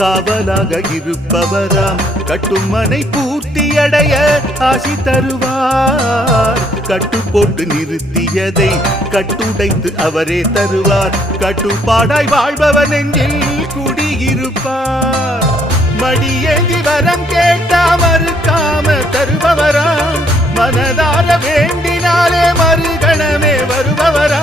காவலாக இருப்பவராம். கட்டுமனை பூர்த்தி அடைய ஆசி தருவார். கட்டு போட்டு நிறுத்தியதை கட்டுடைத்து அவரே தருவார். கட்டுப்பாடாய் வாழ்பவன் எங்கில் குடியிருப்பார். மடியேந்தி வரம் கேட்டா மறுக்காம தருபவராம். மனதார வேண்டினாலே மறுகணமே வருபவரா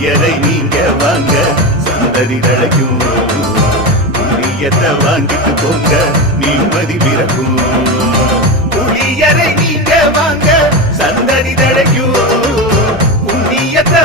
புளியரை நீங்க வாங்க? சந்ததி தழைக்கும் புளியத்தை வாங்கிட்டு போங்க நிம்மதி பிறக்கும். புளியரை நீங்க வாங்க சந்ததி தழைக்கும் புண்ணியத்தை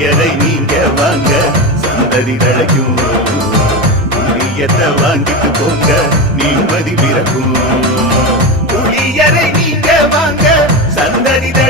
புளியரை நீங்க வாங்க? சந்ததி தழைக்கும் புளியத்தை வாங்கிட்டு போங்க. நிம்மதி பிறக்கும். புளியரை நீங்க வாங்க. சந்ததி தழை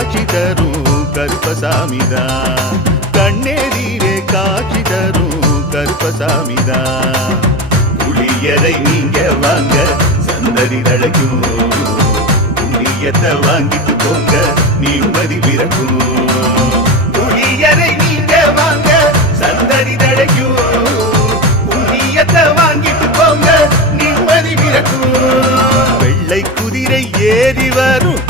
காட்சி தரும் கருப்பசாமிதா. கண்ணெதிரே காட்சி தரும் கருப்பசாமிதா. புளியரை நீங்க வாங்க சந்ததி தழைக்கும். புளியத்தை வாங்கிட்டு போங்க நிம்மதி பிறக்கும். புளியரை நீங்க வாங்க சந்ததி தழைக்கும். புளியத்தை வாங்கிட்டு போங்க நிம்மதி பிறக்கும். வெள்ளை குதிரை ஏறி வரும்